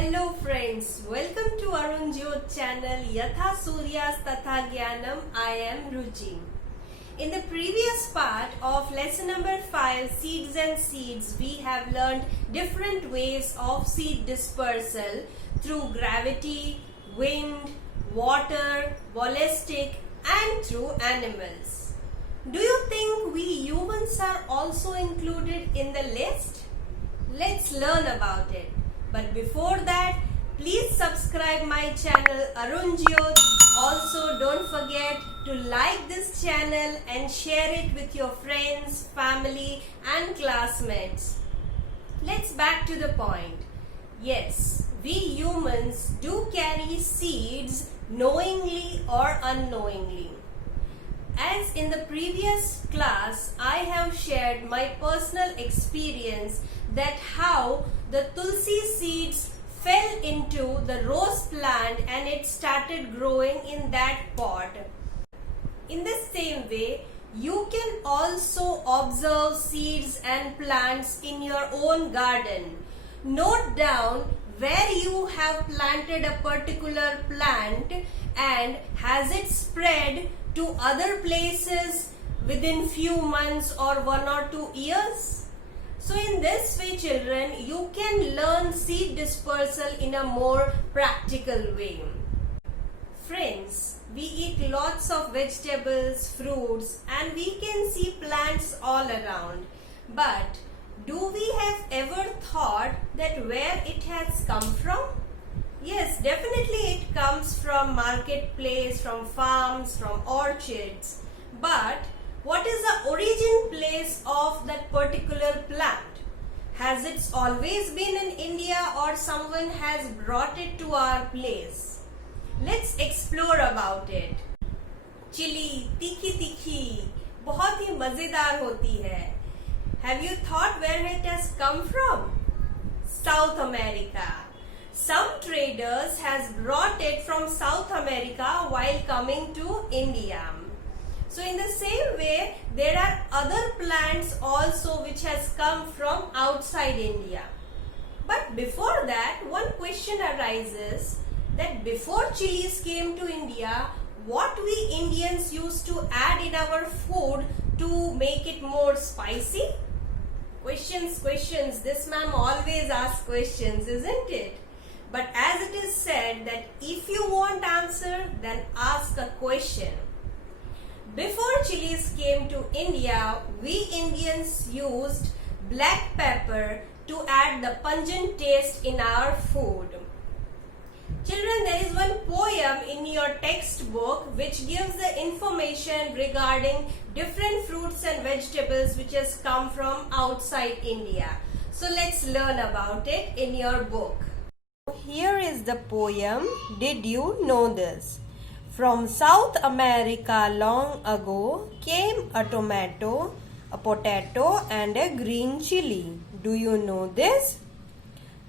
Hello friends, welcome to Arun Jyot channel Yatha Suryas Tatha Gyanam. I am Ruchi. In the previous part of lesson number 5, Seeds and Seeds, we have learned different ways of seed dispersal through gravity, wind, water, ballistic and through animals. Do you think we humans are also included in the list? Let's learn about it. But before that, please subscribe my channel Arun Jyot. Also, don't forget to like this channel and share it with your friends, family and classmates. Let's back to the point. Yes, we humans do carry seeds knowingly or unknowingly. As in the previous class, I have shared my personal experience that how the tulsi seeds fell into the rose plant and it started growing in that pot. In the same way, you can also observe seeds and plants in your own garden. Note down where you have planted a particular plant and has it spread to other places within few months or 1 or 2 years. So in this way, children, you can learn seed dispersal in a more practical way. Friends, we eat lots of vegetables, fruits and we can see plants all around. But do we have ever thought that where it has come from? Yes, definitely it comes from marketplace, from farms, from orchards. But what is the origin place of that particular plant? Has it always been in India or someone has brought it to our place? Let's explore about it. Chili, तीखी तीखी, बहुत ही मजेदार होती है. Have you thought where it has come from? South America. Some traders has brought it from South America while coming to India. So in the same way, there are other plants also which has come from outside India. But before that, one question arises that before chilies came to India, what we Indians used to add in our food to make it more spicy? Questions. This ma'am always asks questions, isn't it? But as it is said that if you want answer, then ask a question. Before chilies came to India, we Indians used black pepper to add the pungent taste in our food. Children, there is one poem in your textbook which gives the information regarding different fruits and vegetables which has come from outside India. So let's learn about it in your book. Here is the poem. Did you know this? From South America long ago came a tomato, a potato and a green chili. Do you know this?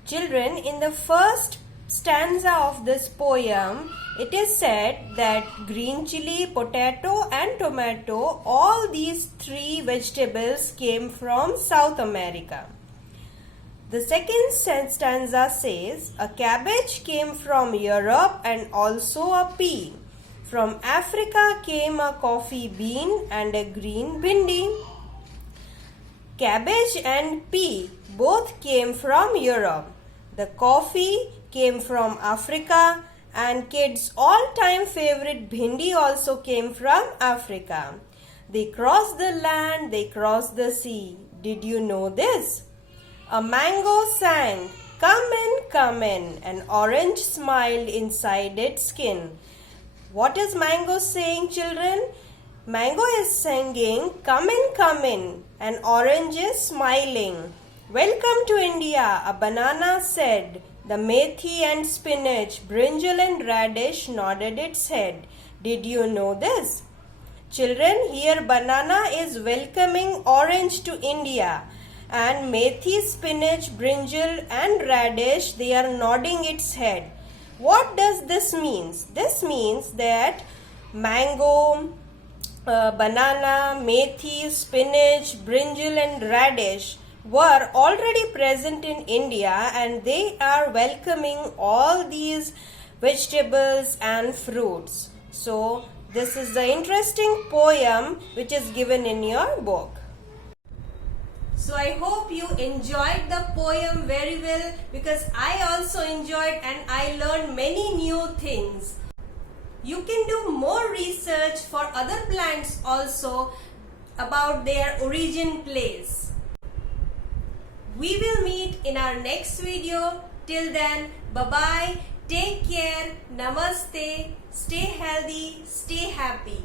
Children, in the first stanza of this poem, it is said that green chili, potato and tomato, all these three vegetables came from South America. The second stanza says, a cabbage came from Europe and also a pea. From Africa came a coffee bean and a green bhindi. Cabbage and pea both came from Europe. The coffee came from Africa and kids' all-time favorite bhindi also came from Africa. They crossed the land, they crossed the sea. Did you know this? A mango sang, come in. An orange smiled inside its skin. What is mango saying, children? Mango is singing, come in. An orange is smiling. Welcome to India, a banana said. The methi and spinach, brinjal and radish nodded its head. Did you know this? Children, here banana is welcoming orange to India. And methi, spinach, brinjal and radish, they are nodding its head. What does this mean? This means that mango, banana, methi, spinach, brinjal and radish were already present in India, and they are welcoming all these vegetables and fruits. So this is the interesting poem which is given in your book. So I hope you enjoyed the poem very well, because I also enjoyed and I learned many new things. You can do more research for other plants also about their origin place. We will meet in our next video. Till then, bye-bye. Take care. Namaste. Stay healthy. Stay happy.